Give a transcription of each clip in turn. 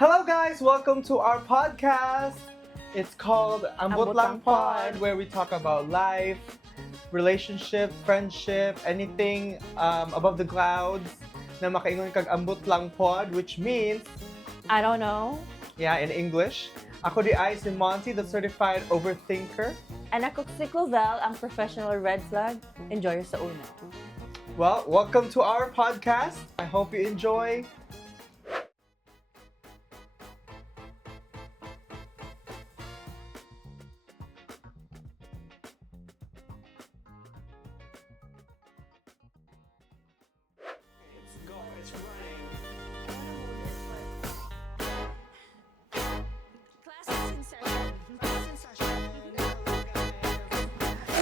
Hello guys, welcome to our podcast. It's called Ambot Lang POD, where we talk about life, relationship, friendship, anything above the clouds na makaingon kag Ambot Lang POD, which means, I don't know. yeah, in English, ako di ay si Monty, the certified overthinker. And ako si Clovel, ang professional red flag. Enjoy sa una. Well, welcome to our podcast. I hope you enjoy.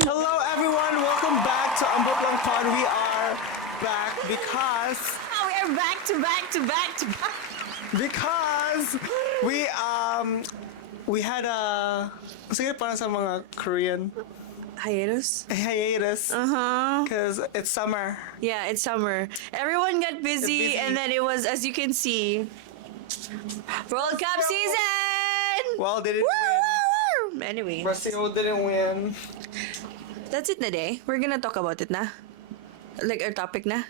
Hello everyone, welcome back to Ambot Lang POD. We are back because We are back to back. because we had a sige parang sa mga Korean Hiatus? hiatus Uh-huh. because it's summer. Yeah, it's summer. Everyone got busy, busy. and then it was, as you can see, World Cup season! Well, they didn't Woo! Anyway, win. Brazil didn't win. that's it na day. We're gonna talk about it na. Like our topic na.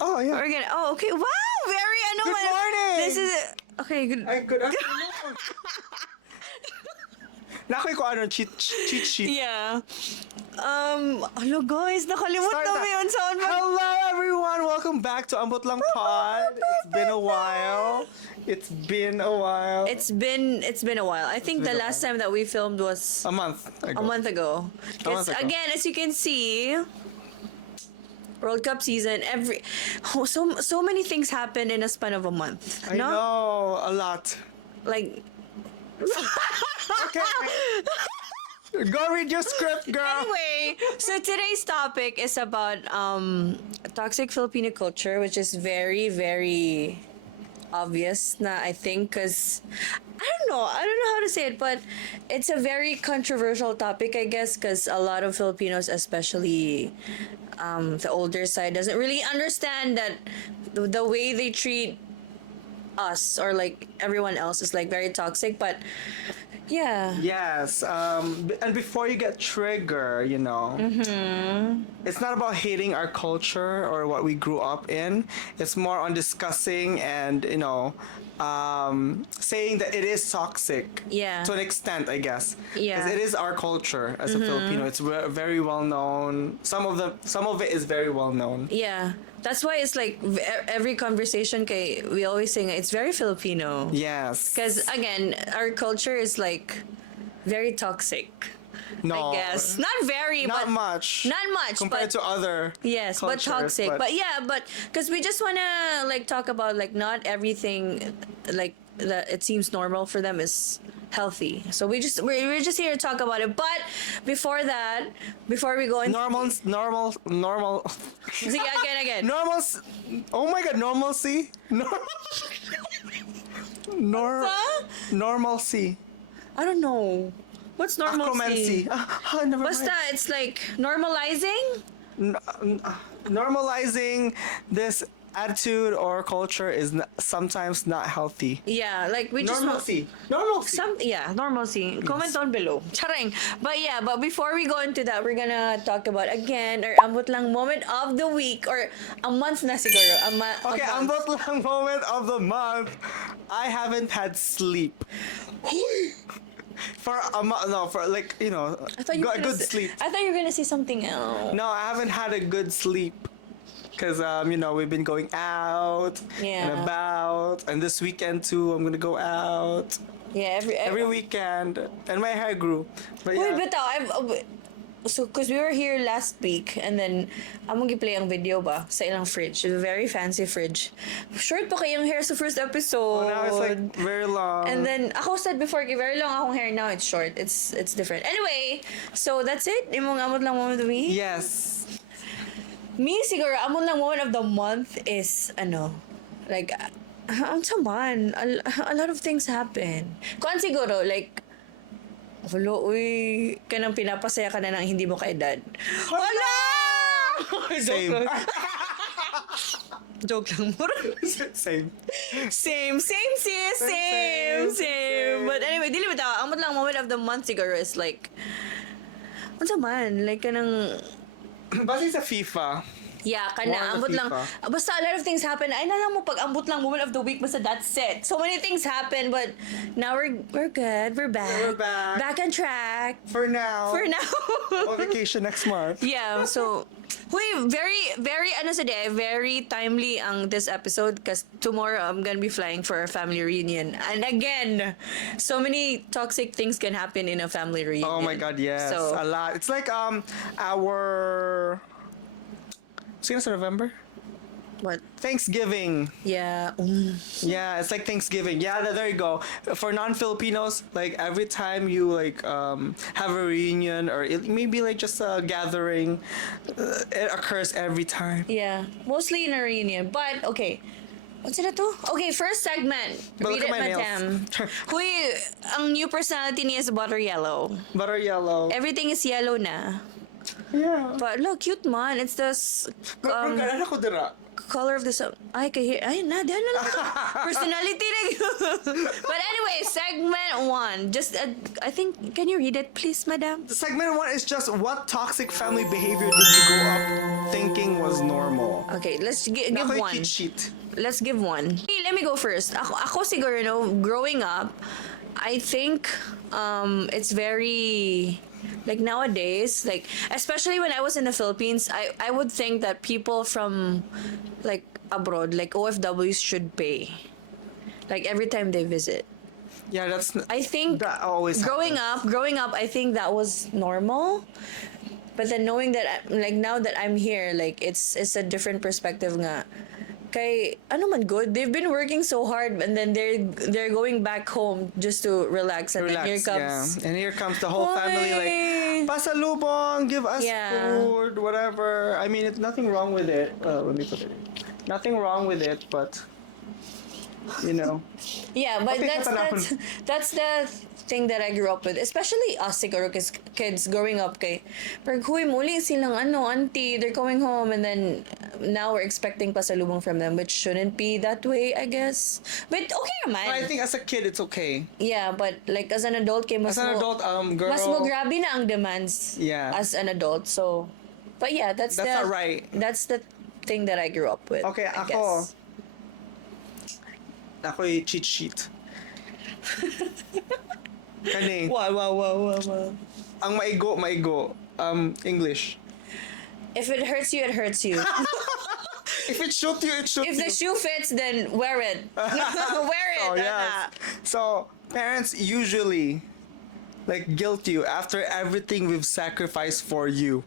Oh yeah. We're gonna, okay, wow! Very, Good morning! This is, okay, good. Ay, good afternoon. Nakoy ko ano cheat sheet. Yeah. Hello guys, nakalimutan Start mo na. yun sound. Hello everyone, welcome back to Ambot Lang POD. It's been a while. It's been a while. I think been the a last time that we filmed was A month ago. a month ago. month ago. Again, as you can see, World Cup season. So many things happened in a span of a month. I No, know, a lot. like. Okay. Go read your script, girl. Anyway, so today's topic is about toxic Filipino culture, which is very, very obvious na I think, because I don't know how to say it, but it's a very controversial topic, I guess, because a lot of Filipinos, especially the older side, doesn't really understand that the way they treat us or like everyone else is like very toxic. But yeah. Yes, and before you get triggered, it's not about hating our culture or what we grew up in. It's more on discussing and, saying that it is toxic. Yeah. To an extent, I guess. Yeah. Because it is our culture as a Filipino. It's very well known. Some of it is very well known. Yeah, that's why it's like every conversation kay we always say nga, it's very Filipino. Yes. Because again, our culture is like very toxic. No. I guess not very, Not but much. not much, compared but to other. yes, but cultures, toxic. But yeah, but because we just wanna like talk about like not everything like that it seems normal for them is healthy. So we're just here to talk about it. But before we go into Normal. see again. Oh my God, normalcy. Normalcy. I don't know. What's normalcy? Acromancy. Never Basta, it's like normalizing? Normalizing this attitude or culture is sometimes not healthy. Yeah, like we just Normalcy. normalcy. Comment down below. Charing. But yeah, but before we go into that, we're gonna talk about again our ambot lang moment of the week or a month na siguro. Okay, Ambot Lang moment of the month. I haven't had sleep. For a month, no, for like, I thought you were a gonna good sleep. I thought you were gonna say something else. No, I haven't had a good sleep. Because, we've been going out Yeah. and about. And this weekend, too, I'm going to go out. Yeah, Every weekend. And my hair grew. But Wait, yeah. so, because we were here last week, and then, among gi-play ang video ba sa ilang fridge. A very fancy fridge. Short pa kayong hair sa first episode. Now it's like very long. And then, ako said before, very long akong hair, now it's short. It's different. Anyway, so that's it. Imong amot lang moment of the week. Yes. Me, siguro, amot lang moment of the month is, like, ang saman. A lot of things happen. Kuan siguro, like, wala, uy, kanang pinapasaya ka na ng hindi mo kaedad. Wala! Same. Joke lang. Same. Same, sis. Same. But anyway, dili bitaw. Ambot lang moment of the month siguro is like, unsa man, like kanang, Base sa FIFA. yeah, More kana, on ambot the lang. FIFA. Basta a lot of things happen. Ay, na lang mo pag ambot lang moment of the week, basta that's it. So many things happen, but now we're good. We're back. We're back. Back on track. For now. For now. On vacation next month. Yeah, so very ano sa day, very timely ang this episode because tomorrow I'm gonna be flying for a family reunion. And again, so many toxic things can happen in a family reunion. Oh my God, yes. So, A lot. It's like our... Sino sa November? what? Thanksgiving. Yeah. Yeah, it's like Thanksgiving. Yeah, there you go. For non-Filipinos, like every time you like have a reunion or it maybe like just a gathering, it occurs every time. Yeah. Mostly in a reunion. But okay. What's it to? Okay, first segment. But Read look it, at my Madam. nails. Huy, ang new personality niya is butter yellow. Butter yellow. Everything is yellow na. Yeah. But look, cute man. It's the Ano ko dira? color of the song. Ay, ay, na, diyan na lang. Personality na But anyway, segment 1. Just, I think, can you read it, please, madam? Segment 1 is just what toxic family behavior did you grow up thinking was normal? Okay, let's give Ako yung one. cheat sheet. Let's give one. Hey, let me go first. Ako siguro, growing up, I think it's very... Like nowadays, like especially when I was in the Philippines, I would think that people from like abroad, like OFWs should pay. Like every time they visit. Yeah, that's... I think That always growing up, I think that was normal. But then knowing that like now that I'm here, like it's a different perspective nga. Kay ano man good, they've been working so hard and then they're going back home just to relax and then here comes yeah. And here comes the whole family like pasalubong, give us food, whatever. I mean, it's nothing wrong with it. Let me put it in. Nothing wrong with it, but you know. Yeah, but Okay, that's the thing that I grew up with, especially us siguro kids growing up kay pag huy muli silang auntie, they're coming home and then now we're expecting pasalubong from them, which shouldn't be that way, I guess. But okay naman. I think as a kid it's okay. Yeah, but like as an adult kay As an adult, girl, mas mo grabe na ang demands as an adult. So but yeah, that's not right. That's the thing that I grew up with. Okay, I ako. guess. Ako yung cheat sheet. Kani. Wow. Ang maigo. English. If it hurts you, it hurts you. If it shoot you, it shoot If you. the shoe fits, then wear it. Wear it. Oh, yes. So, parents usually like guilt you after everything we've sacrificed for you.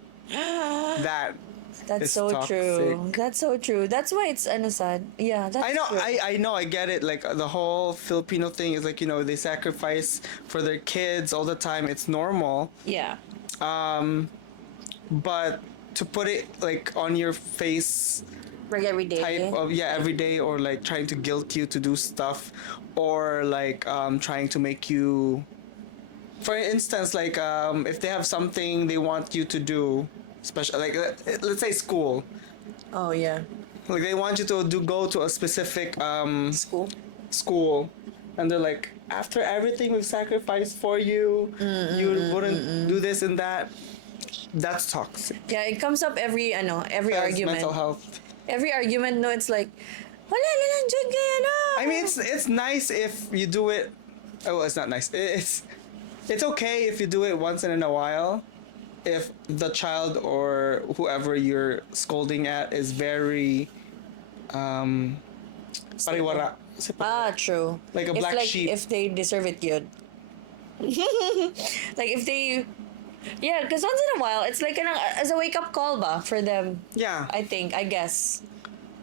That's It's so toxic. true. That's so true. That's why it's sad. Yeah, that's I know, true. I know, I get it. Like the whole Filipino thing is like, they sacrifice for their kids all the time. It's normal. Yeah. But to put it like on your face Like every day. type of every day, or like trying to guilt you to do stuff, or like trying to make you, for instance, like if they have something they want you to do, special, like let's say school, Oh yeah. like they want you to go to a specific school, and they're like, after everything we've sacrificed for you, you wouldn't do this and that. That's toxic. Yeah, it comes up every That's argument. mental health. Every argument, no, it's like, wala na lang dyan kaya na. I mean, it's nice if you do it. Oh, it's not nice. It's okay if you do it once in a while, if the child or whoever you're scolding at is very pariwara. True. Like a If, black sheep. If they deserve it good. Like if they... Yeah, because once in a while, it's like as a wake-up call ba for them. Yeah. I guess.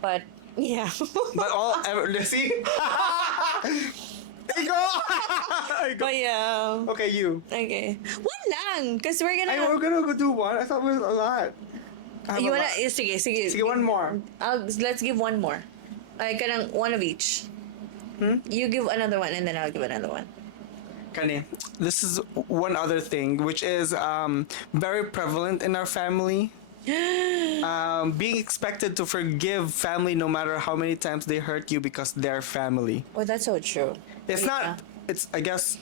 But, yeah. But see? There you go. But yeah. Okay, you. Okay. One lang. Because we're gonna... We're gonna do one. I thought it was a lot. You wanna... Sige. Sige, one more. Let's give one more. Ay, kanang one of each. You give another one and then I'll give another one. Kani, this is one other thing which is very prevalent in our family. Being expected to forgive family no matter how many times they hurt you because they're family. Well, that's so true. It's Yeah. not. It's, I guess,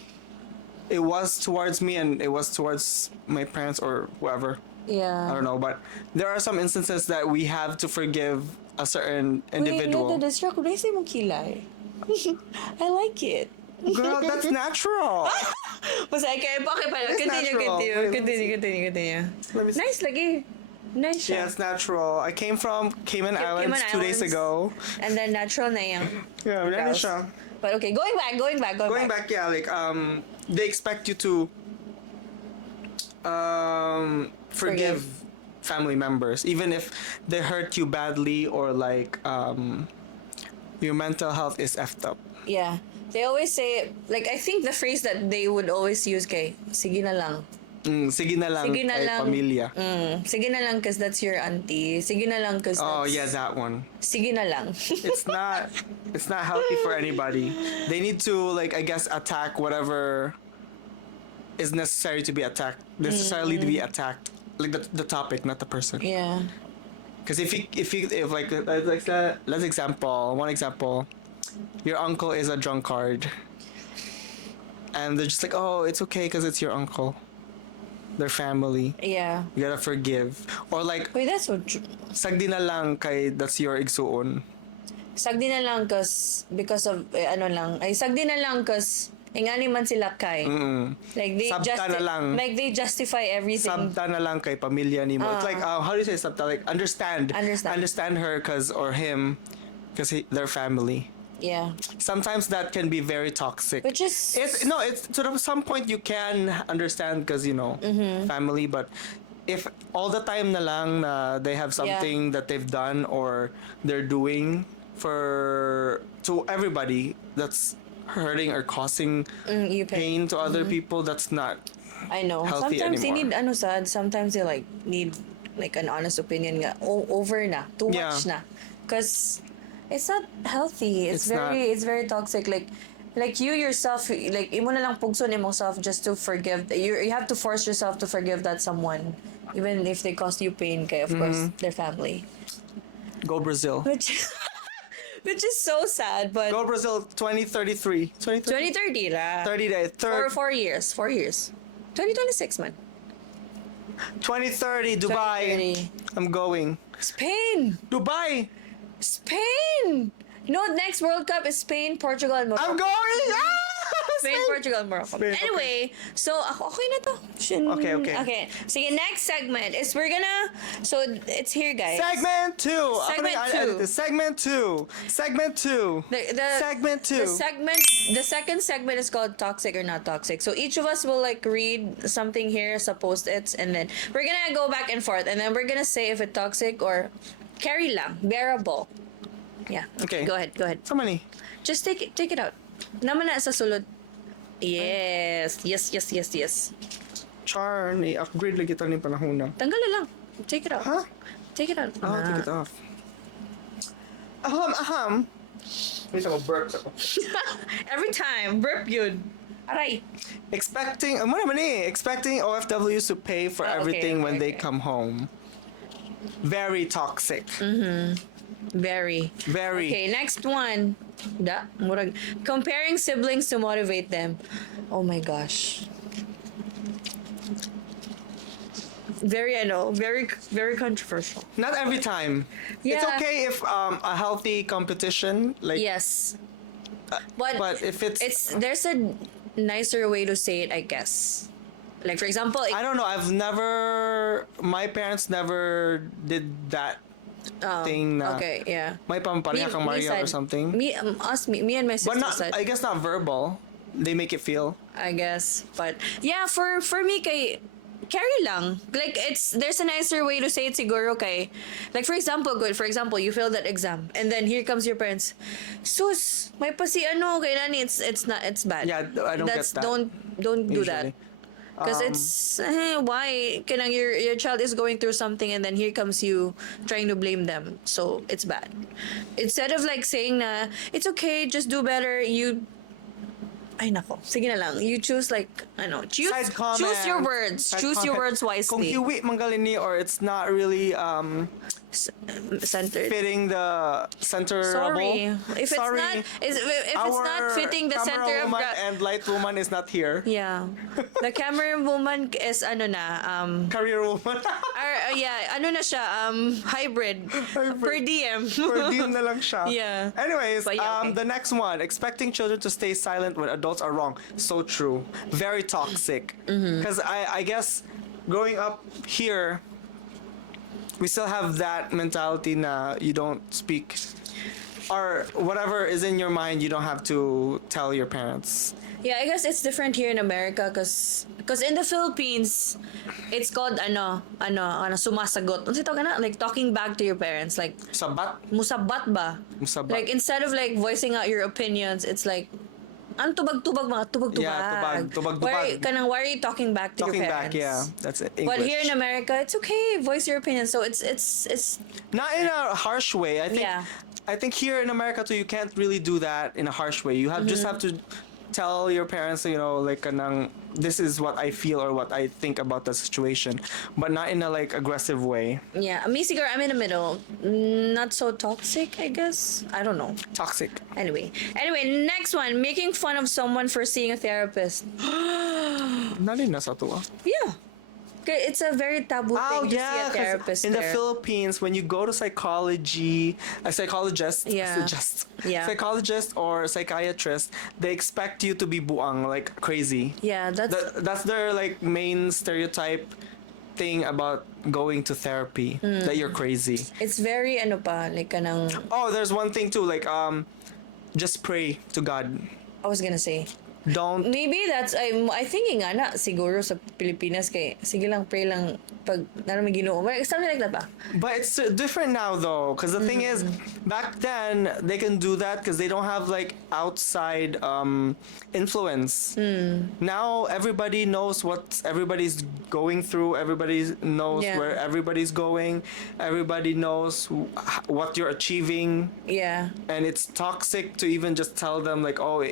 it was towards me and it was towards my parents or whoever. Yeah. I don't know, but there are some instances that we have to forgive a certain Wait, individual. let the distract. What did I say mong kilay? I like it. Girl, that's natural. Basta, okay, It's natural. Continue. Let me see. Nice lagi. Nice siya. Yeah, it's natural. I came from Cayman Islands Cayman 2 days Islands. ago. And then natural na yung Yeah, really Gross. siya. But okay, going back. Going back, yeah, like they expect you to forgive family members, even if they hurt you badly or like your mental health is effed up. Yeah. They always say, like, I think the phrase that they would always use kay, sige na lang. Sige na lang Sige na kay lang. pamilya. Sige na lang cause that's your auntie. Sige na lang cause Oh that's... yeah, that one. Sige na lang. It's not healthy for anybody. They need to, like, I guess, attack whatever is necessary to be attacked. Necessarily to be attacked. Like the topic, not the person. Yeah. Because if like let's example one example, your uncle is a drunkard, and they're just like, oh, it's okay because it's your uncle, their family. Yeah. You gotta forgive. Or like, Wait, that's so true. sagdi na lang kay that's your igsuon. Sagdi na lang because of sagdi na lang cause ingani man sila kay. Like they Sabta na lang. like they justify everything. Sabta na lang kay pamilya nimo. It's like, how do you say sabta? Like understand her or him because they're family. Yeah. Sometimes that can be very toxic. Which is It's sort of some point you can understand because family, but if all the time na lang na they have something that they've done or they're doing to everybody that's hurting or causing you pain to other people, that's not I know. healthy Sometimes anymore. they need sad. Sometimes they like need like an honest opinion nga over na, too much na. Cause it's not healthy. It's very toxic. Like you yourself, like imo na lang pugson imong self just to forgive. You have to force yourself to forgive that someone, even if they cause you pain. Kay of course their family. Go Brazil. Which is so sad, but Go Brazil 2033. 2030 la. 30 days. For 4 years. 4 years. 2026 man. 2030, Dubai. 2030. I'm going. Spain. Dubai. Spain. You know, next World Cup is Spain, Portugal, and Morocco. I'm going. Spain, Portugal, and Morocco. Spain, Anyway, so ako okay na to. Okay. Okay. Sige, next segment is we're gonna. So it's here, guys. Segment 2. Segment two. Segment 2. Segment 2. Segment 2. The second segment is called Toxic or Not Toxic. So each of us will like read something here, some post-its, and then we're gonna go back and forth, and then we're gonna say if it's toxic or carry lang, bearable. Yeah. Okay. Go ahead. So many. Just take it out. Naman na sa sulod. Yes. Char, ni-upgrade lagi ito ni panahon na. Tanggal na lang. Take it out. Huh? Take it out. Oh, take it off. Aham. Wait ako, burp ako. Every time. Burp yun. Aray. Expecting OFWs to pay for everything when they come home. Very toxic. Very. Okay, next one. Comparing siblings to motivate them. Oh my gosh. Very controversial. Not every time. It's Yeah. okay if a healthy competition, like, Yes. but if there's a nicer way to say it, I guess. Like for example, I don't know. My parents never did that thing. Na, okay, yeah. may pampareha kang Maria or something. Me and my sister But not, said, I guess not verbal. They make it feel. I guess. But yeah, for me kay carry lang. Like there's a nicer way to say it siguro kay. Like for example, you failed that exam and then here comes your parents. Sus, may pa si ano kay nani it's bad. Yeah, I don't get that. Don't do that. Usually. Because it's why kanang your child is going through something and then here comes you trying to blame them. So it's bad. Instead of like saying na it's okay, just do better, Ay nako. Sige na lang. You choose like choose Side comment. choose your words. Side Choose your comment. words wisely. Kung hiwi manggalini or it's not really Centered. fitting the center. Sorry. If it's Sorry. not if it's not fitting the camera center of woman and light woman is not here. yeah. The camera woman is Career woman. na siya hybrid. Per diem. Per diem na lang siya. Yeah. Anyways, But yeah, okay. the next one, expecting children to stay silent when adults are wrong. So true. Very toxic. Because I guess growing up here, we still have that mentality na you don't speak or whatever is in your mind, you don't have to tell your parents. Yeah, I guess it's different here in America because in the Philippines, it's called sumasagot. Ano tawag na? Like talking back to your parents, like Sabat? musabat ba? Musabat. Like instead of like voicing out your opinions, it's like ang tubag-tubag mga tubag-tubag. Yeah, tubag-tubag. Why are you talking back to Talking your parents? back, yeah. That's it. English. But here in America, it's okay. Voice your opinion. So it's Not in a harsh way. Yeah. I think here in America too, you can't really do that in a harsh way. You have just have to tell your parents, like this is what I feel or what I think about the situation, but not in a like aggressive way. yeah. Me siguro, I'm in the middle. Not so toxic, I guess. I don't know. Toxic. Anyway, next one, making fun of someone for seeing a therapist. Nalin na sa tuwa. Yeah. Okay, it's a very taboo thing to see a 'cause therapist in the there. Philippines, when you go to a psychologist, Yeah. Yeah. psychologist or psychiatrist, they expect you to be buang, like crazy. Yeah, That's their like main stereotype thing about going to therapy, that you're crazy. it's very like kanang Oh, there's one thing too, like just pray to God. I was gonna say. Don't Maybe that's I think nga na siguro sa Pilipinas kay sige lang pray lang pag naraming Ginoo. Something like that ba? But it's different now though, because the thing is, back then they can do that because they don't have like outside influence. Now everybody knows what everybody's going through. Everybody knows Yeah. where everybody's going. Everybody knows what you're achieving, Yeah. and it's toxic to even just tell them like, oh,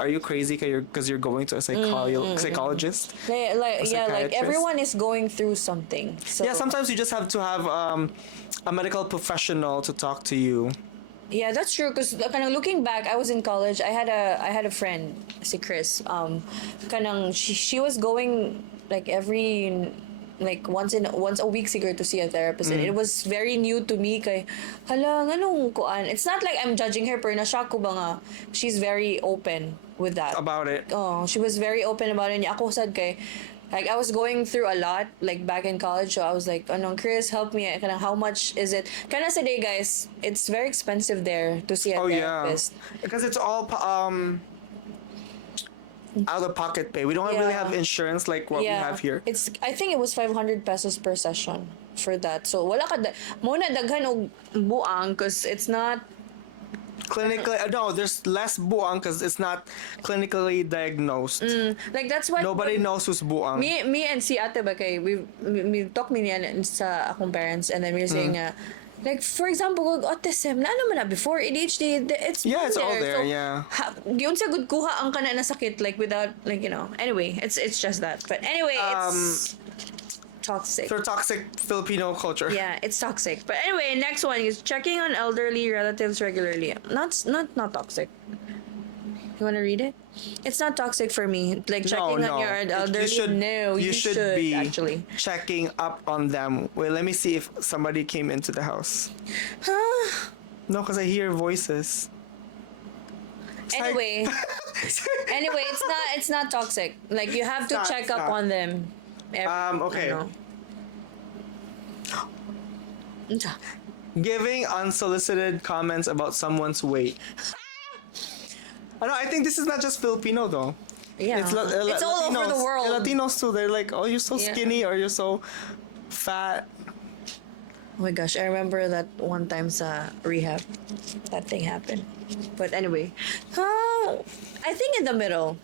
are you crazy because you're going to a psychologist? Like psychiatrist. everyone is going through something. So Yeah, sometimes you just have to have a medical professional to talk to you. yeah, that's true. Cause kanang looking back, I was in college. I had a friend, si Chris. Kanang she was going like once a week siguro to see a therapist, and it was very new to me. Kay hala nganong kuan. It's not like I'm judging her, pero na-shock ko ba nga she's very open with that. About it. Oh, she was very open about it. Ako sad kay like I was going through a lot like back in college, so I was like, Chris, help me. Kanang how much is it? Kana sa day, guys, it's very expensive there to see a therapist. Because it's all out of pocket pay. We don't really Yeah. have insurance like what we have here. I think it was 500 pesos per session for that. So wala ka mo na daghan og buang cause it's not Clinically, no, there's less buang because it's not clinically diagnosed. like that's what Nobody knows who's buang. me and si ate ba kay we talk mi niyan sa akong parents, and then we were saying like for example kung autism na naman na before ADHD it's Yeah, it's all there, so, yeah. Yun sa good kuha ang kana na sakit like without like anyway it's just that, but anyway it's toxic. For toxic Filipino culture. Yeah, it's toxic. But anyway, next one is checking on elderly relatives regularly. Not toxic. You want to read it? It's not toxic for me. Like checking on your elderly. You should be actually checking up on them. Wait, let me see if somebody came into the house. No, because I hear voices. Anyway, it's not toxic. Like you have to check up on them. Okay. Giving unsolicited comments about someone's weight. I think this is not just Filipino though. Yeah, it's all over the world. Latinos too. They're like, oh, you're so skinny or you're so fat. Oh my gosh, I remember that one time sa rehab, that thing happened. But anyway, I think in the middle.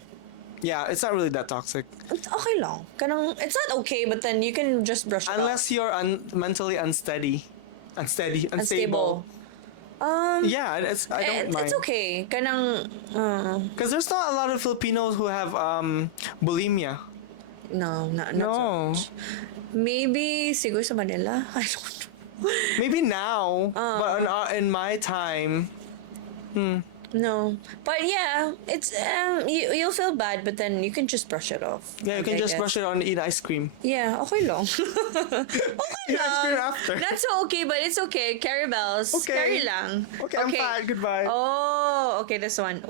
Yeah, it's not really that toxic. It's okay lang. It's not okay, but then you can just brush it off. Unless you're mentally unstable. Yeah, I don't mind. It's okay. Kanang Because there's not a lot of Filipinos who have bulimia. no, not so No. much. Maybe siguro sa Manila. I don't know. Maybe now, but in my time, No, but yeah, it's you'll feel bad, but then you can just brush it off. yeah, you can I just guess. brush it on and eat ice cream. Yeah, okay lang. Okay Eat ice cream lang. after. Not so okay, but it's okay. Carry bells. Okay. Carry lang. Okay, I'm fine. Goodbye. Oh, okay. This one.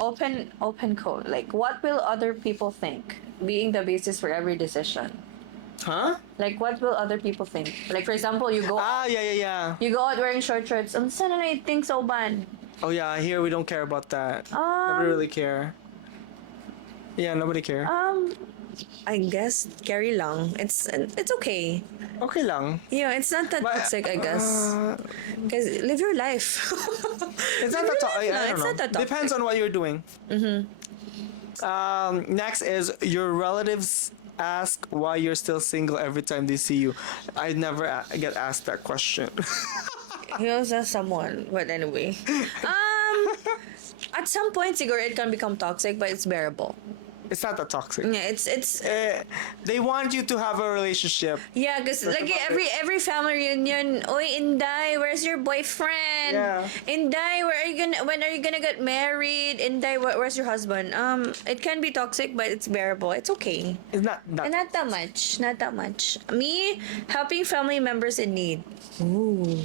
Open code. Like, what will other people think? Being the basis for every decision. Huh? Like, what will other people think? Like, for example, you go Yeah. you go out wearing short shorts. Sana na think so ban. Oh yeah, here we don't care about that. Um, Nobody really care. Yeah, nobody care. I guess carry lang. It's okay. Okay lang. Yeah, it's not that But, toxic, I guess. Because live your life. It's not Live that your life I lang. don't It's know. not that toxic. Depends on what you're doing. Next is your relatives ask why you're still single every time they see you. I never get asked that question. He was someone, but anyway. At some point, siguro it can become toxic, but it's bearable. It's not that toxic. Yeah, it's They want you to have a relationship. yeah, because like about every family reunion, oy Inday, where's your boyfriend? Yeah. Inday, when are you gonna get married? Inday, where's your husband? It can be toxic, but it's bearable. It's okay. It's not that. Not that much. Not that much. Me helping family members in need. Ooh.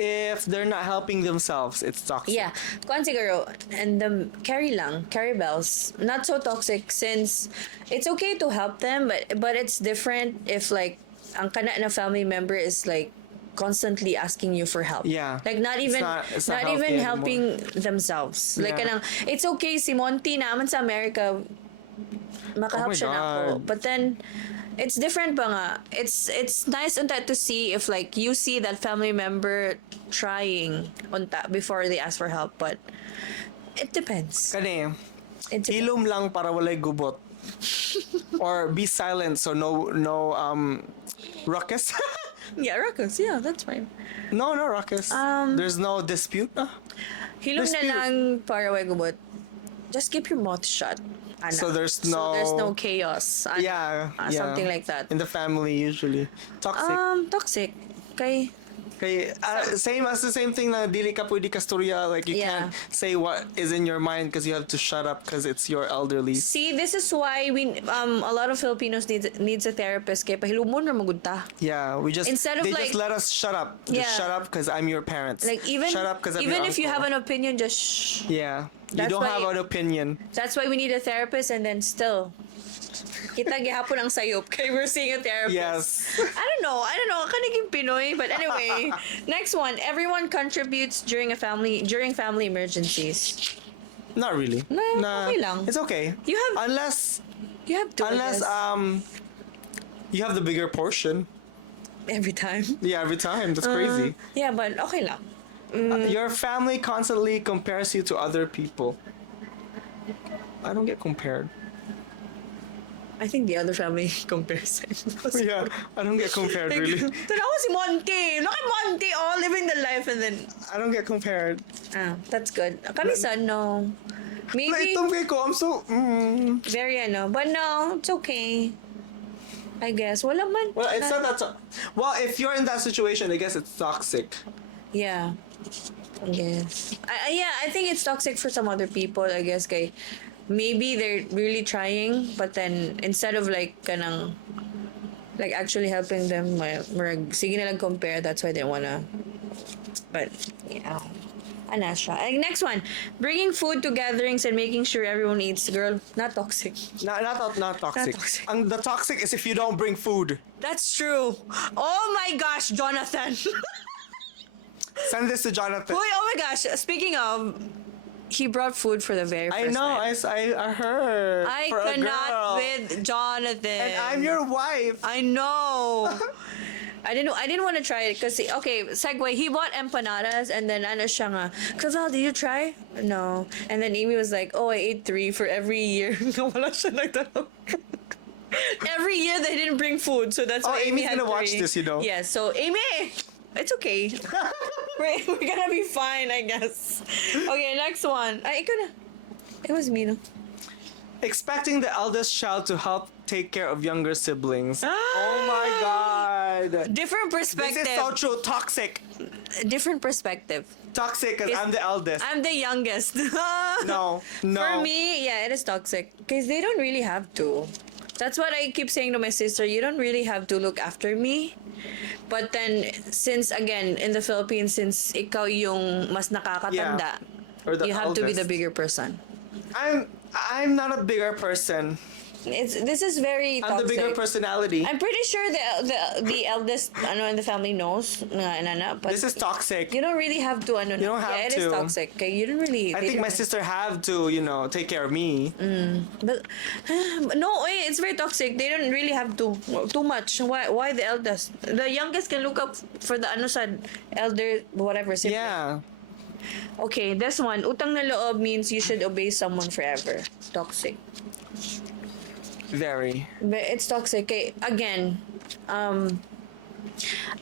If they're not helping themselves, it's toxic. Yeah, kuan siguro, and the carry bells, not so toxic since it's okay to help them, but it's different if like ang kana na family member is like constantly asking you for help. Yeah. Like not even it's not not even healthy helping themselves. Like Yeah. kanang it's okay si Monty naman sa America makahelp Oh my siya nako. God. But then it's different ba nga. It's nice unta to see if like you see that family member trying unta before they ask for help, but it depends. Kani, It depends. ilom lang para walay gubot. Or be silent so no ruckus. Yeah, ruckus. Yeah, that's fine. No ruckus. There's no dispute. Hilom na Dispute. lang para way gubot. Just keep your mouth shut. Ana. So there's there's no- no chaos. Ana. Yeah, Something like that. In the family usually. Toxic. Toxic. Okay. Kay, same as the same thing na dili ka pwede kasturya, like you Yeah. can't say what is in your mind because you have to shut up because it's your elderly. See, this is why a lot of Filipinos needs a therapist kay pahilumon ra magudta. Yeah, Instead of they like- just let us shut up. Just Yeah. shut up because I'm your parents. Like even shut up because I'm even your if you have uncle. an opinion, just shh. Yeah, you That's don't why- have an opinion. That's why we need a therapist, and then still kita gihapon ang sayop kay we're seeing a therapist. Yes. I don't know. Kaniging Pinoy, but anyway. Next one. Everyone contributes during family emergencies. Not really. No, okay lang. It's okay. You have- unless You have to. I unless guess, you have the bigger portion. every time. Yeah, every time. That's crazy. Yeah, but okay lang. Your family constantly compares you to other people. I don't get compared. I think the other family compares. Yeah, I don't get compared really. Tanawa si Monty. Look at Monty, living the life, and then I don't get compared. that's good. Kami son, no. Maybe Like, kay ko, I'm so. very but no, it's okay. I guess wala man. Well, it's not that. Well, if you're in that situation, I guess it's toxic. Yeah. I guess. I think it's toxic for some other people, I guess, kay maybe they're really trying, but then instead of like kanang like actually helping them, sige na lang compare, that's why they wanna. But yeah. Ana siya. Next one, bringing food to gatherings and making sure everyone eats. Girl, not toxic. Not toxic. toxic. The toxic is if you don't bring food. That's true. Oh my gosh, Jonathan. Send this to Jonathan. Wait, oh my gosh. Speaking of, he brought food for the very first I know. time. I heard. I for a cannot girl. with Jonathan. And I'm your wife. I know. I didn't want to try it because okay, segue. He bought empanadas and then ano siya nga, Clavel, did you try? No. And then Amy was like, oh, I ate 3 for every year. Wala siya nagtanong. Every year they didn't bring food, so that's Oh, why Amy Amy's had gonna watch 3. this, you know. Yeah. So Amy, It's okay. We're gonna be fine, I guess. Okay, next one. Ay, ikaw na. It was me, no? Expecting the eldest child to help take care of younger siblings. Oh my god. Different perspective. This is so true. Toxic. Different perspective. Toxic because I'm the eldest. I'm the youngest. No. For me, yeah, it is toxic. Because they don't really have to. That's what I keep saying to my sister. You don't really have to look after me. But then, since again, in the Philippines, since ikaw yung mas nakakatanda, Or the you have to be the eldest. bigger person. I'm not a bigger person. This is very I'm toxic. the bigger personality. I'm pretty sure the eldest in the family knows but This is toxic. you don't really have to You don't have yeah, it is to. toxic. Okay, you don't really. I they think my don't- sister have to, take care of me. But no, it's very toxic. They don't really have to too much. Why the eldest? The youngest can look up for the elder whatever. Sibling. Yeah. Okay, this one. Utang na loob means you should obey someone forever. Toxic. Very. But it's toxic. Okay, again,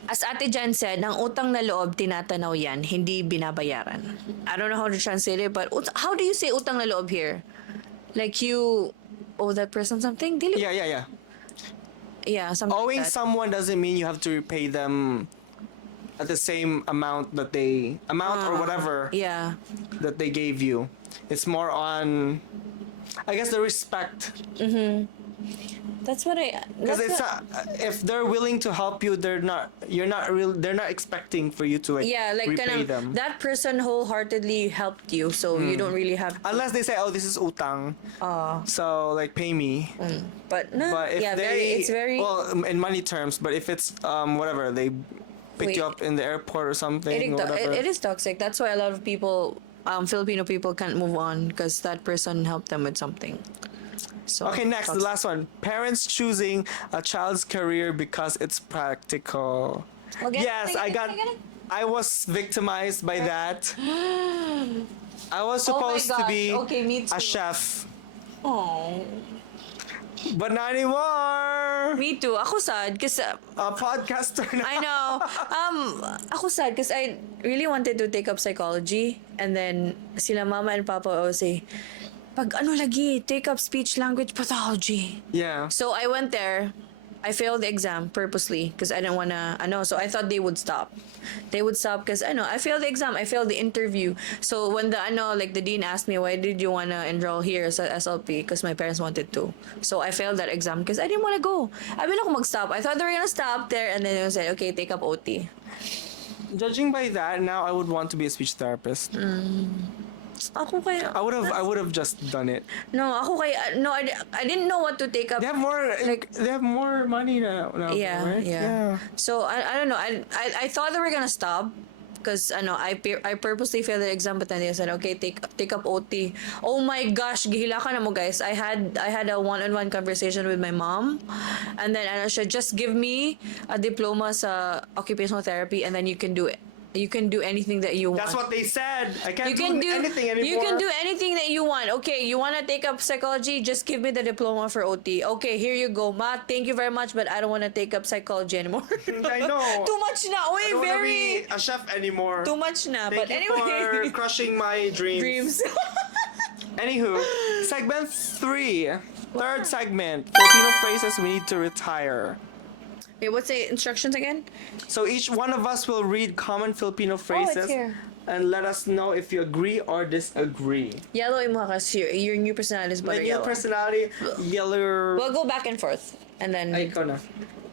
as Ate Jan said, ang utang na loob, tinatanaw yan, hindi binabayaran. I don't know how to translate it, but how do you say utang na loob here? Like you owe that person something? Dili? Yeah. Yeah, something Owing like that. someone doesn't mean you have to repay them at the same amount or whatever Yeah. that they gave you. It's more on, I guess, the respect. That's what I. Because that's it's what- if they're willing to help you, they're not expecting for you to yeah, like repay them. that person wholeheartedly helped you, so you don't really have. Unless they say, "Oh, this is utang," so like pay me. But no, But if yeah, they, it's very. well, in money terms. But if it's whatever, they picked you Wait. up in the airport or something. It is toxic. That's why a lot of people, Filipino people, can't move on because that person helped them with something. So Okay, next, the toxic. last one. Parents choosing a child's career because it's practical. Okay, Yes, I was victimized by that. I was supposed to God. be Okay, me too. a chef, Oh, but not anymore. me too. Ako sad kasi A podcaster na. I know. Ako sad because I really wanted to take up psychology, and then sila mama and papa always say, pag lagi, take up speech language pathology. Yeah. So I went there. I failed the exam purposely because I didn't wanna. So I thought they would stop. They would stop because I failed the exam. I failed the interview. So when the dean asked me, why did you wanna enroll here as a SLP? Because my parents wanted to. So I failed that exam because I didn't wanna go. I mean, ako mag-stop. I thought they were gonna stop there, and then they said, okay, take up OT. Judging by that, now I would want to be a speech therapist. Ako kaya. I would have just done it. No, ako kaya. No, I didn't know what to take up. They have more money now, Yeah, right? yeah. So I don't know. I thought they were gonna stop because I purposely failed the exam, but then they said, okay, take up OT. Oh my gosh, gihilakan na mo guys. I had a one-on-one conversation with my mom, and then she said, just give me a diploma sa occupational therapy, and then you can do it. You can do anything that you want. That's what they said. I can't You can do anything anymore. You can do anything that you want. Okay, you want to take up psychology? Just give me the diploma for OT. Okay, here you go, Ma. Thank you very much, but I don't want to take up psychology anymore. I know. Too much na. I Wait, don't want to very be a chef anymore. too much na. Thank But you anyway, for crushing my dreams. dreams. Anywho, segment 3. Third segment. Filipino phrases we need to retire. Wait, what's the instructions again? So each one of us will read common Filipino phrases here. and let us know if you agree or disagree. Yellow imo kasi your new personality is My butter new yellow. personality, yellow. We'll go back and forth, and then Ay, ikaw na.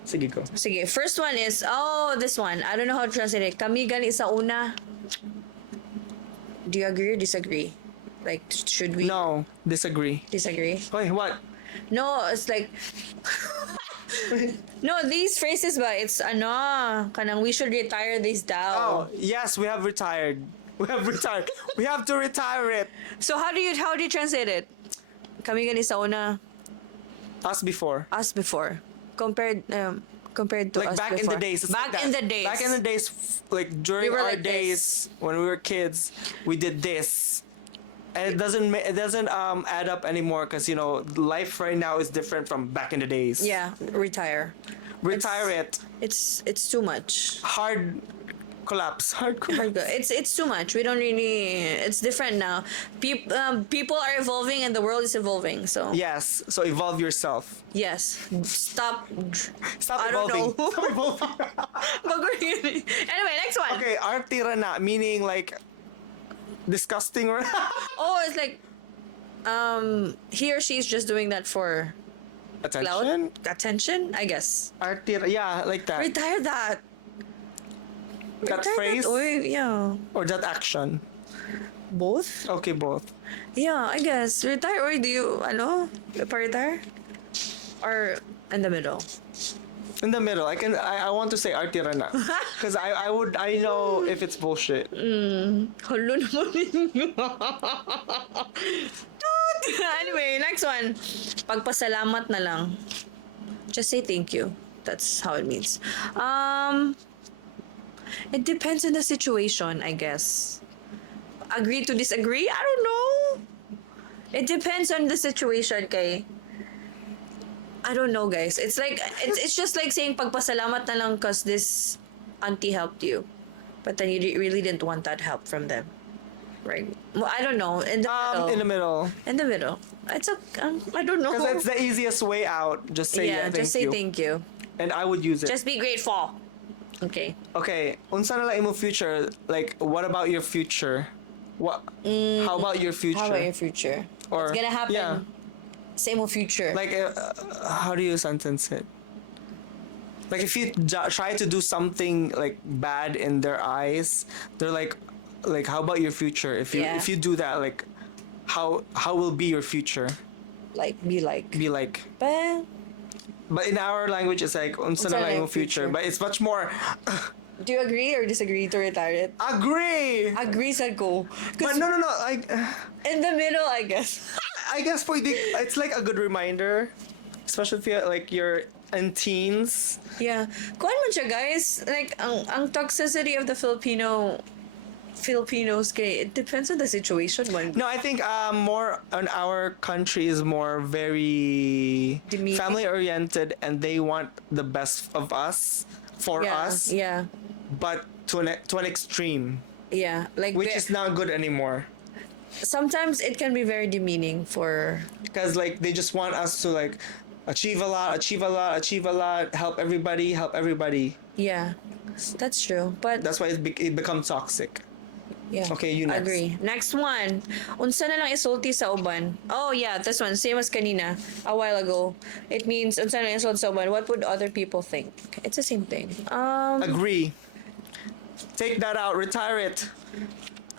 Sige ko. sige. First one is this one. I don't know how to translate it. Kami gani sa una. Do you agree or disagree? Like, should we No, disagree. disagree? Wait, what? No, it's like no, these phrases ba, it's kanang we should retire this Oh, daw. yes, we have retired. We have retired. We have to retire it. So how do you translate it? Kami gani sa una, Us before. us before. Compared to Like us back in before. the days. It's Back like in that. the days. Back in the days, like during We were our like days when we were kids, we did this. And it doesn't add up anymore because life right now is different from back in the days. Yeah, retire. Retire it. It's too much. Hard collapse. Hard collapse. It's too much. We don't really. It's different now. People are evolving and the world is evolving. So Yes. So evolve yourself. yes, stop. Stop I don't evolving. know. Stop evolving. Anyway, next one. Okay, artira na, meaning like disgusting or Oh, it's like he or she's just doing that for attention. attention, I guess. Artira, yeah, like that. Retire that. That Retire phrase yeah. or that action. Both? Okay, both. Yeah, I guess. Retire or do you, pa-retire? Or in the middle? In the middle, I want to say artira na, because I know if it's bullshit. Hello naman ninyo. Anyway, next one. Pagpasalamat na lang. Just say thank you. That's how it means. It depends on the situation, I guess. Agree to disagree? I don't know. It depends on the situation, kay. I don't know, guys. It's like it's just like saying pagpasalamat na lang cause this auntie helped you, but then you really didn't want that help from them, right? Well, I don't know. In the middle. In the middle, In the middle. It's a. I don't know. because it's the easiest way out. Just say yeah, thank just say you, thank you. and I would use it. Just be grateful. Okay. Okay, unsa na lang imo future? Like, what about your future? What? How about your future? How about your future? Or- What's gonna happen? yeah. Same with future. Like, how do you sentence it? Like, if you try to do something like bad in their eyes, they're like, how about your future? If you Yeah. if you do that, like, how will be your future? be like. Be like. But But in our language, it's like unsa na lang imo future. But it's much more. do you agree or disagree to retire it? Agree. Agree sa go. But no. Like, In the middle, I guess. I guess it's like a good reminder, especially if you're in teens. Yeah. Kuan man siya, guys. Like, ang toxicity of the Filipinos, kay, it depends on the situation. No, I think more on our country is more very Demeaning. family oriented, and they want the best of us for us, Yeah. but to an extreme, Yeah. Like, which is not good anymore. sometimes it can be very demeaning for. Because like they just want us to like achieve a lot, help everybody. Yeah. That's true. But That's why it becomes toxic. yeah. Okay, you next. Agree. Next one. Unsa na lang isulti sa uban? Oh yeah, this one. Same as kanina. A while ago. It means unsa na lang isulti sa uban. What would other people think? It's the same thing. Agree. Take that out. Retire it.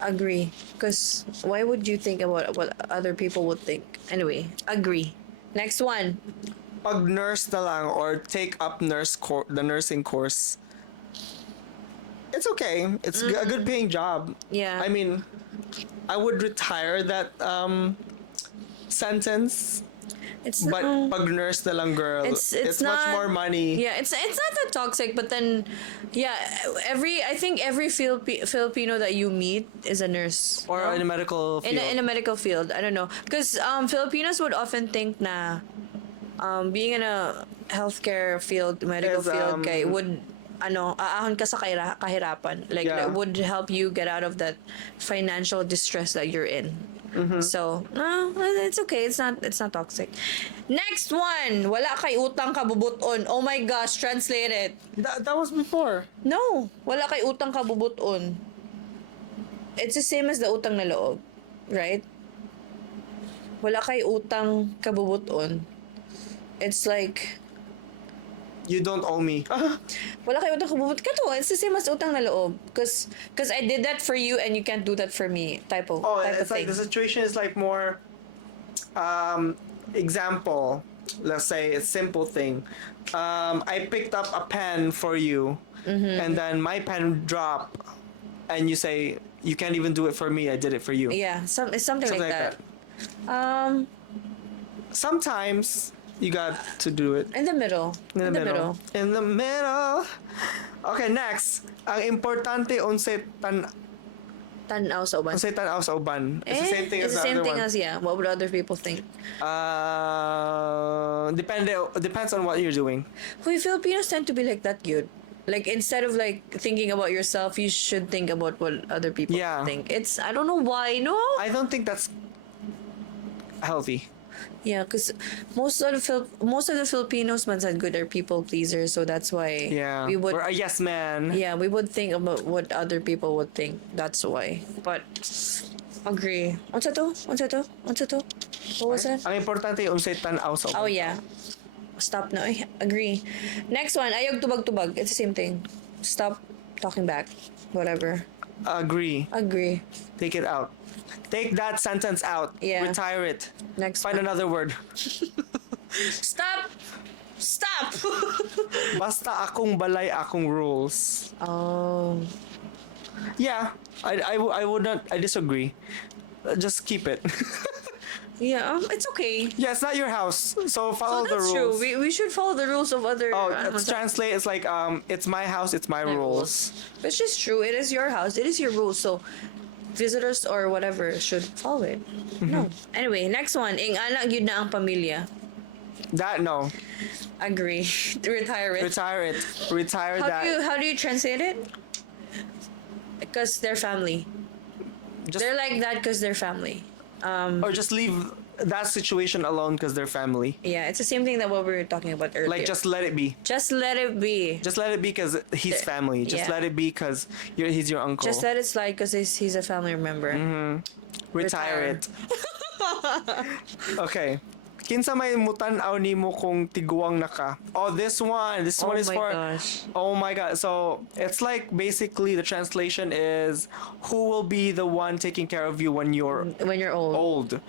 Agree. Because why would you think about what other people would think? Anyway, agree. Next one. Pag nurse na lang or take up the nursing course. It's okay. It's a good paying job. Yeah. I mean, I would retire that sentence. It's But not, pag nurse na lang, girl, it's much not, more money. Yeah, it's not that toxic, but then yeah, I think every Filipino that you meet is a nurse. Or no? in a medical field. In a medical field. I don't know. Because Filipinos would often think na being in a healthcare field, medical Is, field, kay would aahon ka sa kahirapan. Like, Yeah. that would help you get out of that financial distress that you're in. Mm-hmm. So, no, it's okay. It's not toxic. Next one. Wala kay utang kabubuton. Oh my gosh, translate it. That was before. No, wala kay utang kabubuton. It's the same as the utang na loob, right? Wala kay utang kabubuton. It's like You don't owe me. wala kay utang kabubuton. Kato, it's the same as utang na loob. Cause I did that for you and you can't do that for me. Type of It's like thing. the situation is like more example. Let's say a simple thing. I picked up a pen for you, and then my pen dropped, and you say you can't even do it for me. I did it for you. Yeah, it's something like that. Sometimes you got to do it In the middle. in the middle. In the middle. Okay, next. Ang importante unsay Tanaw sa uban. tanaw sa uban. It's the same thing It's as the same the other thing one. as, yeah. What would other people think? Depends on what you're doing. We Filipinos tend to be like that, good. Like instead of like thinking about yourself, you should think about what other people Yeah. think. I don't know why. No. I don't think that's healthy. Yeah, because most of the Filipinos man said good are people pleasers, so that's why Yeah. we would We're a yes man. yeah we would think about what other people would think. That's why. But agree. Unsa to? What was that? Ang importante yung unsay tan-aw sa Oh yeah. Stop na. Ay, agree. Next one, ayog tubag-tubag. It's the same thing. Stop talking back. Whatever. Agree. Agree. Take it out. Take that sentence out. Yeah. Retire it. Next Find one. another word. Stop! Stop! Basta akong balay, akong rules. Oh. Yeah, I would not. I disagree. Just keep it. Yeah, it's okay. Yeah, it's not your house, so follow So the that's rules. true. We should follow the rules of other. Oh, let's translate. It's like it's my house, it's my rules. Which is true. It is your house. It is your rules. So visitors or whatever should follow it. Mm-hmm. No. Anyway, next one. Ing anak yun na ang pamilya. That no. Agree. Retire it. Retire it. Retire that. How do you translate it? Because they're family. Just They're like that because they're family. or just leave that situation alone because they're family. Yeah, it's the same thing that what we were talking about earlier. Like just let it be. Just let it be. Just let it be because he's family. Just Yeah. let it be because he's your uncle. Just let it slide because he's a family member. Retire it. Okay. Kinsa may mutan-aw nimo kung tiguang na ka? Oh, this one. This Oh one is my for. gosh. Oh my god. So it's like basically the translation is who will be the one taking care of you when you're When you're old. old.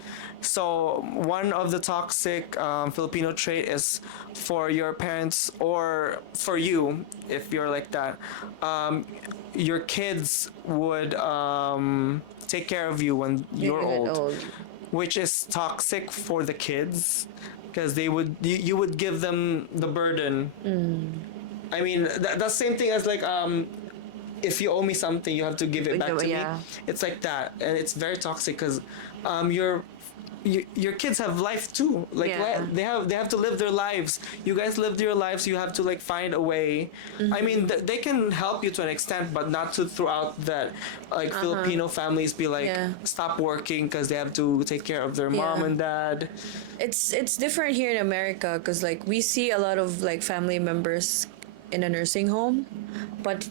So one of the toxic Filipino trait is for your parents or for you if you're like that. Your kids would take care of you when you're you get old, which is toxic for the kids because you would give them the burden. I mean that's same thing as like if you owe me something you have to give it back to Yeah. me. It's like that and it's very toxic because your kids have life too. Like Yeah. they have to live their lives. You guys lived your lives. You have to like find a way. I mean, they can help you to an extent, but not to throughout that. Like Filipino families be like Yeah. stop working because they have to take care of their mom Yeah. and dad. It's different here in America because like we see a lot of like family members in a nursing home, but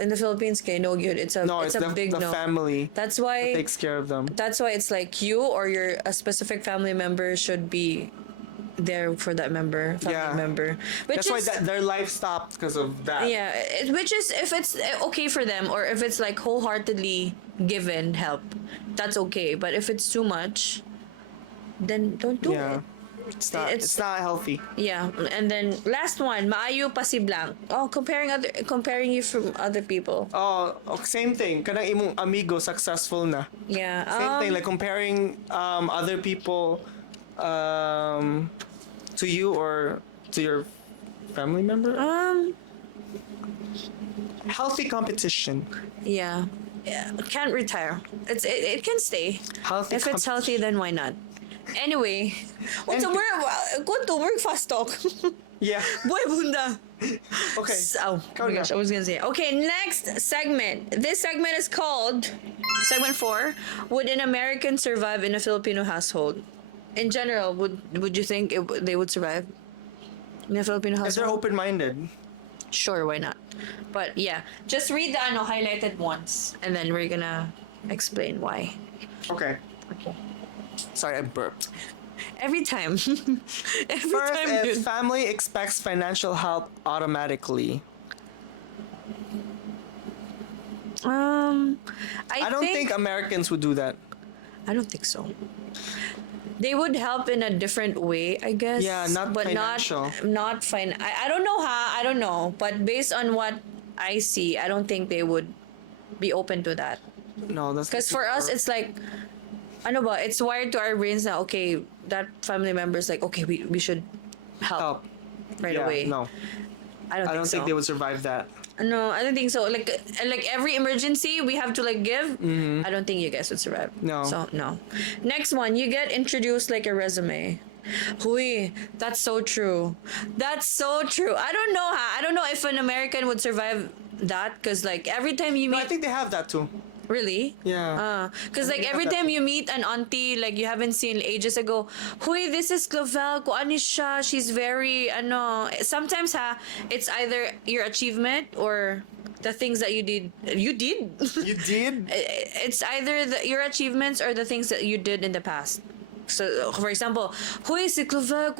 in the Philippines, kay no good. It's a big the no. family That's why takes care of them. That's why it's like you or a specific family member should be there for that family Yeah. member. Which That's why is, their life stopped because of that. yeah, which is if it's okay for them or if it's like wholeheartedly given help, that's okay. But if it's too much, then don't do Yeah. it. It's not healthy. Yeah, and then last one, maayo pa si blank. Oh, comparing you from other people. Oh, same thing. Kanang imong amigo successful na. Yeah. Same thing, like comparing other people to you or to your family member. Healthy competition. Yeah. Yeah, can't retire. It can stay. Healthy If it's healthy, then why not? Anyway, what's a word? Go to work fast talk. Yeah. Boy bunda. Okay. Oh my gosh, I was gonna say. Okay, next segment. This segment is called segment 4. Would an American survive in a Filipino household? In general, would you think they would survive in a Filipino If they're household? open-minded. Sure, why not? But yeah, just read the highlighted ones, and then we're gonna explain why. Okay. Okay. Sorry, I burped. Every time. Every First, time. if Dude. family expects financial help automatically. I don't think Americans would do that. I don't think so. They would help in a different way, I guess. Yeah, not but financial. Not fine. I don't know how. I don't know. But based on what I see, I don't think they would be open to that. No, that's Because for us, it's like, ano ba? It's wired to our brains now. Okay, that family member is like, okay, we should help, right Yeah, away. No, I don't I think don't so. think they would survive that. No, I don't think so. Like every emergency we have to like give. I don't think you guys would survive. No. So no. Next one, you get introduced like a resume. Hui, that's so true. That's so true. I don't know how. I don't know if an American would survive that, because like every time you No, meet, I think they have that too. really, Yeah. because like they have every that time too. you meet an auntie like you haven't seen ages ago, Hui, this is Clovel. Ko ano siya? She's very ano. Sometimes it's either your achievement or the things that you did. You did. You did? It's either your achievements or the things that you did in the past. So, for example, huy, si Clovel,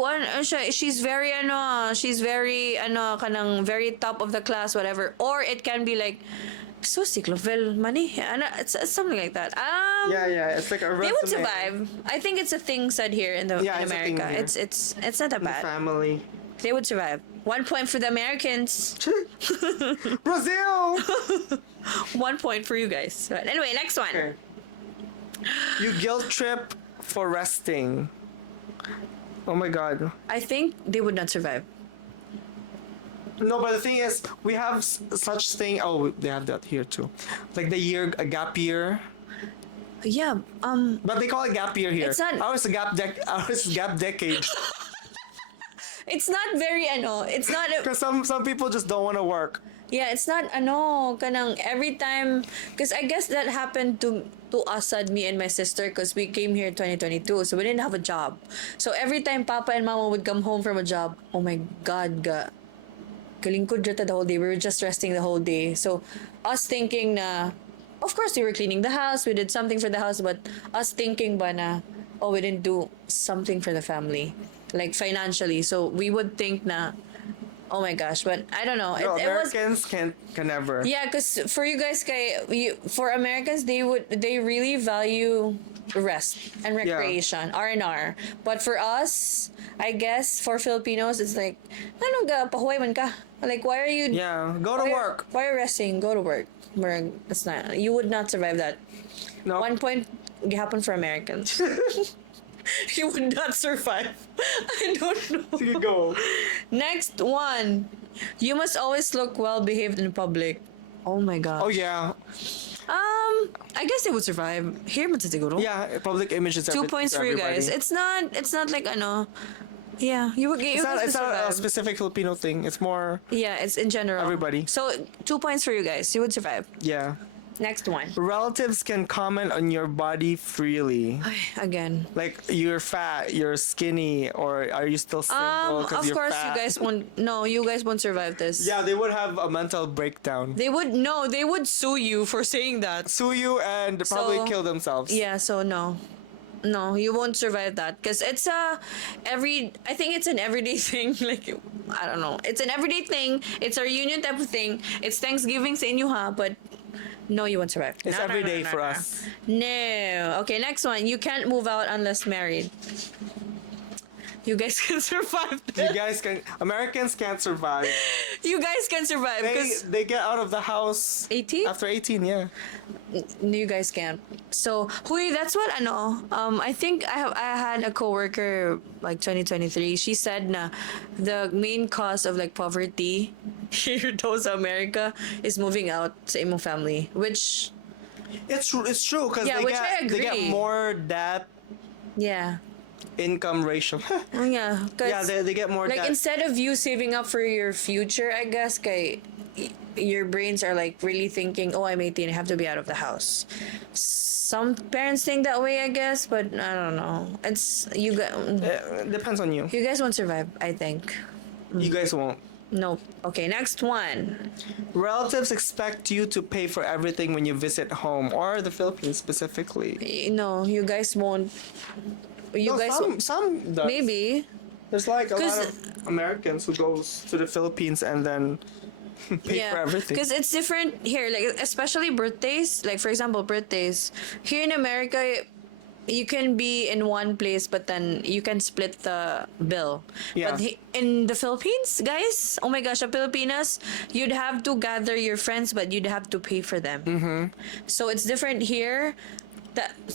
she's very, kanang very top of the class, whatever. Or it can be like, so si Clovel, money, it's something like that. Yeah. It's like a resume. They would survive. I think it's a thing said here in Yeah, in it's a thing America. here. It's not that In the bad. family. They would survive. 1 point for the Americans. Brazil! 1 point for you guys. But anyway, next one. Okay. You guilt trip for resting. Oh my god. I think they would not survive. No, but the thing is, we have such thing. Oh, they have that here too, like a gap year. Yeah. But they call it gap year here. It's not- Ours is gap decade. It's not very it's not Because some people just don't want to work. yeah, it's not kanang every time, because I guess that happened to Asad, me and my sister, because we came here 2022, so we didn't have a job. So every time Papa and Mama would come home from a job, oh my god, kalingkod jata the whole day. We were just resting the whole day. So us thinking na, of course we were cleaning the house, we did something for the house, but us thinking ba na, oh, we didn't do something for the family, like financially. So we would think na, oh my gosh, but I don't know. No, It was Americans can never. yeah, because for you guys, for Americans, they really value rest and recreation, R&R. But for us, I guess for Filipinos, it's like, ano ga, pahuway man ka. Like, why are you? Yeah, go to work. Why are you resting? Go to work. That's not. You would not survive that. No. 1 point happened for Americans. You would not survive. I don't know. You go. Next one. You must always look well behaved in public. Oh my god. Oh yeah. I guess they would survive. Here man sa siguro. Yeah, public image is 2 everything points to for you guys. everybody. It's not like ano. Yeah, you would It's not, guys it's would not a survive. specific Filipino thing. It's more, Yeah, it's in general. Everybody. So 2 points for you guys. You would survive. yeah. Next one. Relatives can comment on your body freely. Ay, again. Like, you're fat, you're skinny, or are you still single Of because you're course fat? you guys won't. No, you guys won't survive this. Yeah, they would have a mental breakdown. They would no. They would sue you for saying that. Sue you and probably So, kill themselves. Yeah. So no. No, you won't survive that, because it's I think it's an everyday thing. Like, I don't know, it's an everyday thing. It's a reunion type of thing. It's Thanksgiving sa inyo ha, but no, you won't survive. It's No, every no, day no, for no. us. No. Okay, next one. You can't move out unless married. You guys can survive You this. guys Americans can't survive. You guys can survive because They get out of the house 18? after 18, yeah. You guys can't. So, huy, that's what I think I had a coworker like 2023. She said na the main cause of like poverty here to America is moving out sa imong family, which It's true because Yeah, which I they get agree. more that yeah. income ratio. Yeah, 'cause Yeah, they get more like that. instead of you saving up for your future, I guess your brains are like really thinking, oh, I'm 18, I have to be out of the house. Some parents think that way, I guess, but I don't know. It's It depends on you. you guys won't survive, I think. You guys won't. Nope. Okay, next one. Relatives expect you to pay for everything when you visit home or the Philippines specifically. No, you guys won't. You No, guys some does. maybe. There's like a lot 'Cause- of Americans who goes to the Philippines and then pay for everything. Because it's different here, like especially birthdays. Like for example, birthdays here in America, you can be in one place, but then you can split the bill. Yeah. But in the Philippines, guys, oh my gosh, the Filipinas, you'd have to gather your friends, but you'd have to pay for them. Mm-hmm. So it's different here.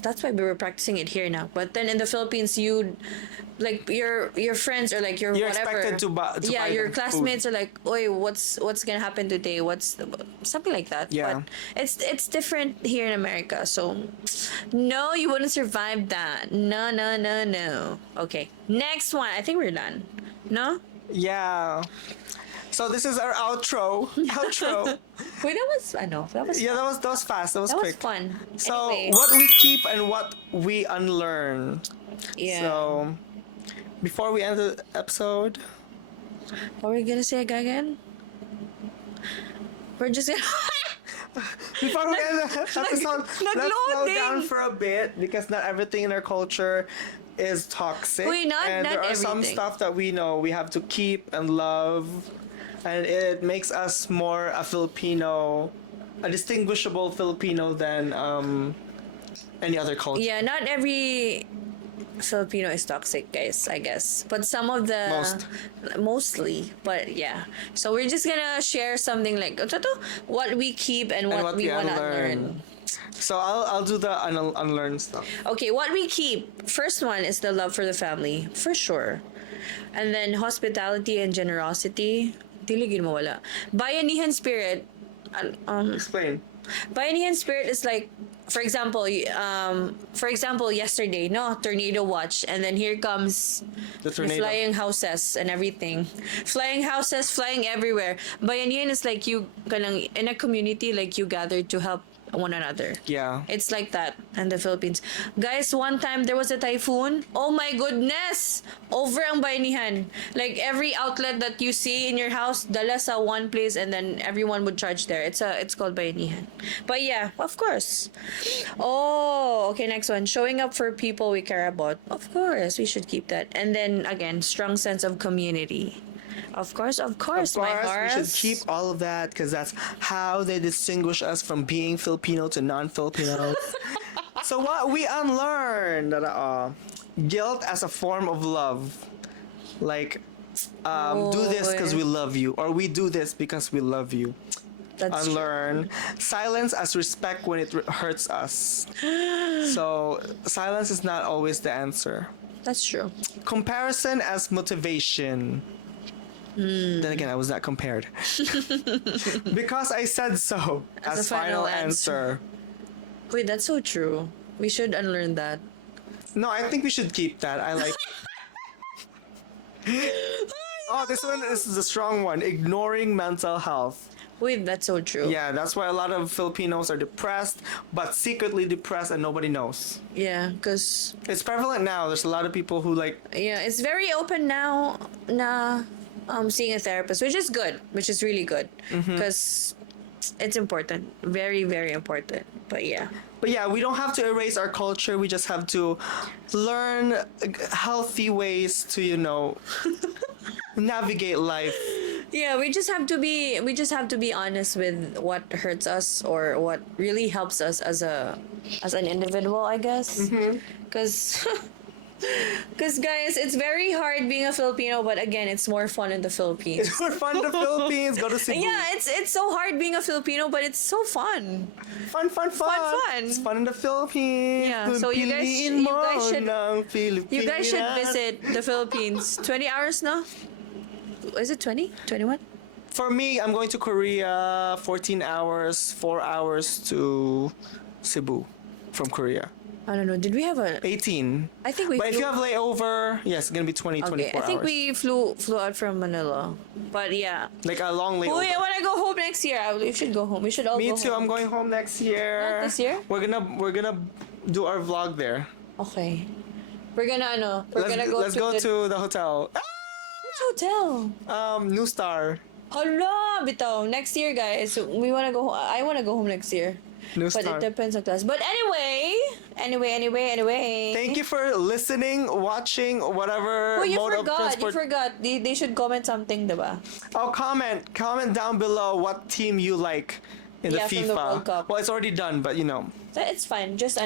That's why we were practicing it here now. But then in the Philippines, you like your friends or like your You're whatever. expected to buy your them classmates are like, "Oi, what's gonna happen today? Something like that." Yeah. But it's different here in America. So no, you wouldn't survive that. No, no, no, no. Okay, next one. I think we're done. No. Yeah. So this is our outro. Outro. Wait, I know that was Yeah, that was fast. That was that was quick. fun. So Anyway, what we keep and what we unlearn. yeah. So before we end the episode, What were we gonna say again? We're just gonna. before we end the episode, let's slow nagloading. down for a bit because not everything in our culture is toxic. Wait, not there are some everything. stuff that we know we have to keep and love, and it makes us more a Filipino, a distinguishable Filipino than any other culture. Yeah, not every Filipino is toxic, guys, I guess. But some of the mostly, but yeah. So we're just gonna share something like what we keep and what we wanna unlearn. So I'll do the unlearn stuff. Okay, what we keep. First one is the love for the family, for sure. And then hospitality and generosity. Dili gid mawala. Bayanihan spirit. Explain. Bayanihan spirit is like, for example, yesterday, no, tornado watch, and then here comes The tornado. flying houses and everything, flying houses, flying everywhere. Bayanihan is like you, kanang in a community, like you gather to help one another. Yeah. It's like that in the Philippines. Guys, one time there was a typhoon. Oh my goodness! Over ang bayanihan. Like every outlet that you see in your house, dala sa one place and then everyone would charge there. It's called bayanihan. But yeah, of course. Oh, okay, next one. Showing up for people we care about. Of course, we should keep that. And then again, strong sense of community. Of course, Of my course, heart. we should keep all of that because that's how they distinguish us from being Filipino to non-Filipinos. So what we unlearned, guilt as a form of love, like do this because we love you, or we do this because we love you. That's true. Unlearn silence as respect when it hurts us. So silence is not always the answer. That's true. Comparison as motivation. Then again, I was not compared. Because I said so as a final final answer. Wait, that's so true. We should unlearn that. No, I think we should keep that. I like. Oh, this one is the strong one. Ignoring mental health. Wait, that's so true. Yeah, that's why a lot of Filipinos are depressed, but secretly depressed and nobody knows. Yeah, because It's prevalent now. There's a lot of people who like. yeah, it's very open now. Seeing a therapist, which is good, which is really good, because it's important, very very important. But yeah, But yeah, we don't have to erase our culture. We just have to learn healthy ways to, navigate life. yeah, we just have to be honest with what hurts us or what really helps us as an individual, I guess. Because guys, it's very hard being a Filipino, but again, it's more fun in the Philippines. It's more fun in the Philippines. Go to Cebu. Yeah, it's so hard being a Filipino, but it's so fun. Fun. fun. It's fun in the Philippines. Yeah, so you guys Piliin mo should- ng You guys should Pilipinas. visit the Philippines. 20 hours now? Is it 20? 21? For me, I'm going to Korea. 14 hours, 4 hours to Cebu from Korea. I don't know. Did we have a... 18. I think we But if flew... you have layover, yes, it's gonna be 20, 24 Okay, I think hours. we flew out from Manila. But yeah. Like a long layover. Oh, I want to go home next year. We should go home. We should all Me go too. home. I'm going home next year. Not this year? We're gonna do our vlog there. Okay. We're gonna Let's go to the hotel. Which hotel? New Star. Hala, bitaw. Next year, guys. We want to go home. I want to go home next year. New But Star. it depends on class. But anyway. Thank you for listening, watching, whatever Oh, you mode of forgot. transport. You forgot. They should comment something, diba? Oh, comment down below what team you like in Yeah, the from FIFA. the World Cup. Well, it's already done, but It's fine. Just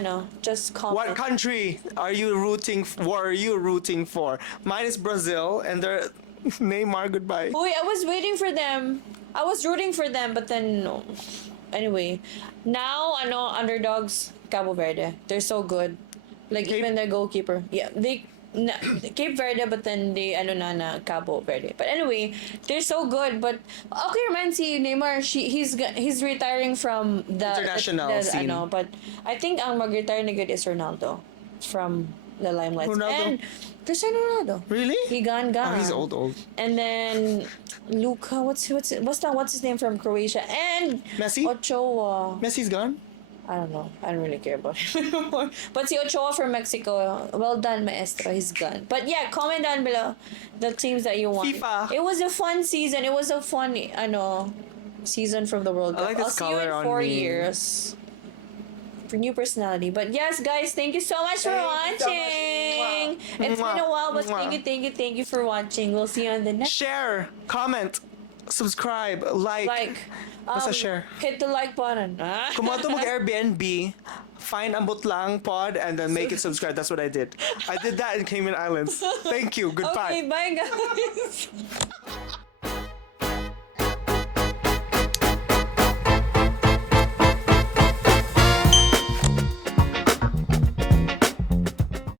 comment. what country are you rooting? Were you rooting for? Mine is Brazil, and they're Neymar. Goodbye. Uy, I was waiting for them. I was rooting for them, but then no. Anyway, now underdogs. Cabo Verde. They're so good. Like Cape- even their goalkeeper. Yeah, Cape Verde, but then they na Cabo Verde. But anyway, they're so good. But okay, man, si Neymar, he's retiring from the International scene. but I think ang mag-retire na good is Ronaldo from the limelight. Ronaldo? And Cristiano Ronaldo. Really? He gone. He's old. And then Luka, what's his name from Croatia? And Messi? Ochoa. Messi's gone? I don't know. I don't really care about him anymore. But si Ochoa from Mexico, well done, maestro. He's gone. But yeah, comment down below the teams that you want. FIFA. It was a fun season. It was a fun, season from the World Cup. like this I'll see you color in on 4 me. years. For new personality. But yes, guys, thank you so much for Thank you so much. watching. It's been a while, but thank you for watching. We'll see you on the next. Share, comment, subscribe, like. Basta share. Hit the like button. Kung mo mag-Airbnb, find Ambot Lang POD and then make it subscribe. That's what I did. I did that in Cayman Islands. Thank you. Goodbye. Okay, bye guys.